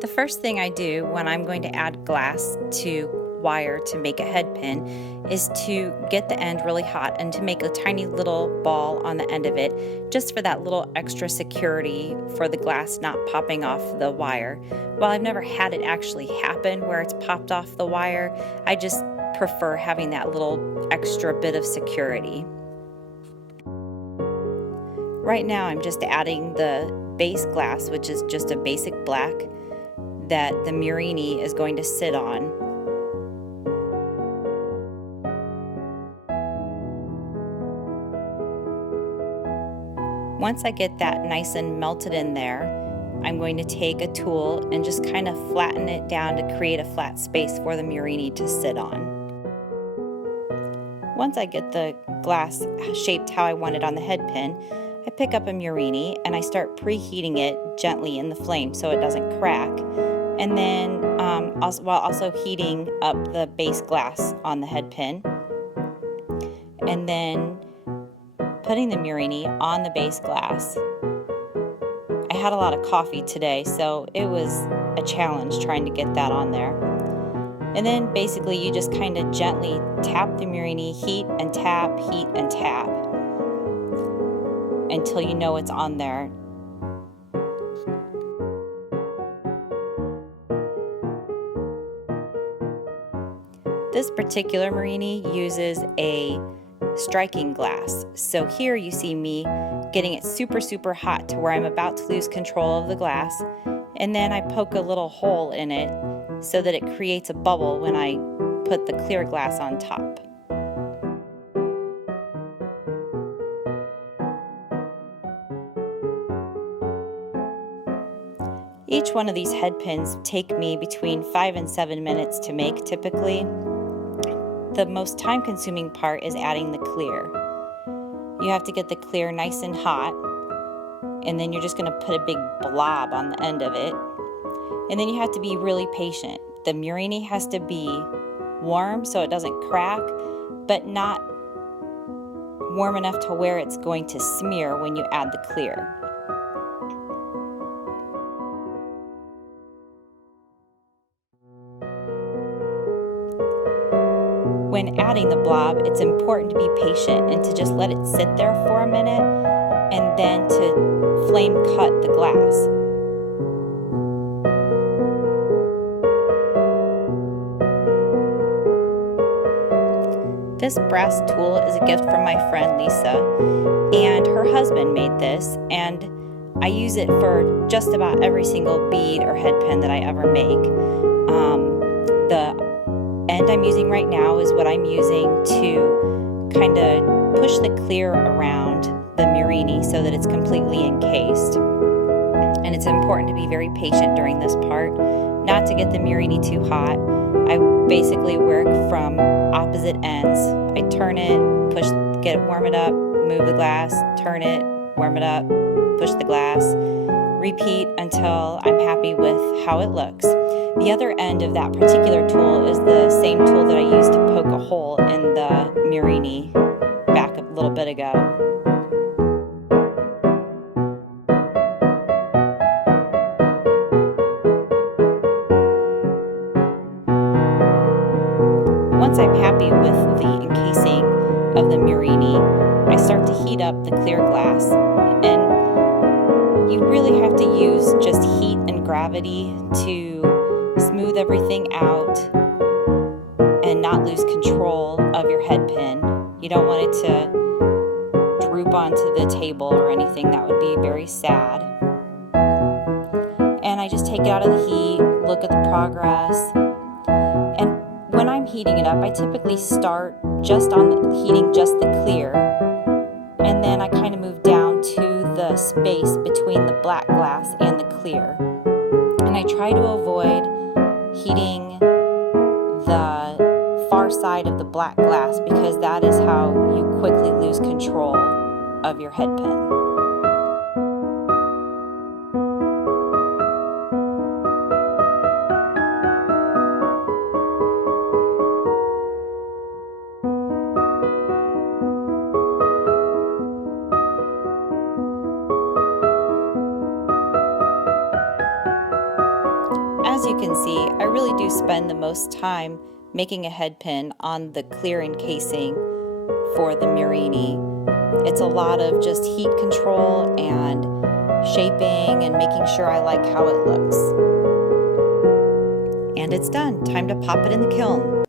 The first thing I do when I'm going to add glass to wire to make a head pin is to get the end really hot and to make a tiny little ball on the end of it, just for that little extra security for the glass not popping off the wire. While I've never had it actually happen where it's popped off the wire, I just prefer having that little extra bit of security. Right now I'm just adding the base glass, which is just a basic black that the murrini is going to sit on. Once I get that nice and melted in there, I'm going to take a tool and just kind of flatten it down to create a flat space for the murrini to sit on. Once I get the glass shaped how I want it on the head pin, I pick up a murrini and I start preheating it gently in the flame so it doesn't crack. And then while also heating up the base glass on the head pin. And then putting the murrini on the base glass. I had a lot of coffee today, so it was a challenge trying to get that on there. And then basically you just kind of gently tap the murrini, heat and tap until you know it's on there. This particular murrini uses a striking glass. So here you see me getting it super hot to where I'm about to lose control of the glass, and then I poke a little hole in it so that it creates a bubble when I put the clear glass on top. Each one of these head pins take me between 5 and 7 minutes to make typically. The most time-consuming part is adding the clear. You have to get the clear nice and hot, and then you're just going to put a big blob on the end of it. And then you have to be really patient. The murrini has to be warm so it doesn't crack, but not warm enough to where it's going to smear when you add the clear. When adding the blob, it's important to be patient and to just let it sit there for a minute and then to flame cut the glass. This brass tool is a gift from my friend Lisa, and her husband made this, and I use it for just about every single bead or head pin that I ever make. The end I'm using right now is what I'm using to kind of push the clear around the murrini so that it's completely encased. And it's important to be very patient during this part, not to get the murrini too hot. I basically work from opposite ends. I turn it, warm it up, move the glass, turn it, warm it up, push the glass, repeat until I'm happy with how it looks. The other end of that particular tool is the same tool that I used to poke a hole in the murrini back a little bit ago. Once I'm happy with the encasing of the murrini, I start to heat up the clear glass, and you really have to use just heat and gravity to smooth everything out and not lose control of your head pin. You don't want it to droop onto the table or anything. That would be very sad. And I just take it out of the heat, look at the progress, and when I'm heating it up, I typically start just heating just the clear, and then I kind of move down to the space between the black glass and the clear. And I try to avoid heating the far side of the black glass because that is how you quickly lose control of your head pin. as you can see, I really do spend the most time making a head pin on the clear encasing for the murrini. It's a lot of just heat control and shaping and making sure I like how it looks. And it's done. Time to pop it in the kiln.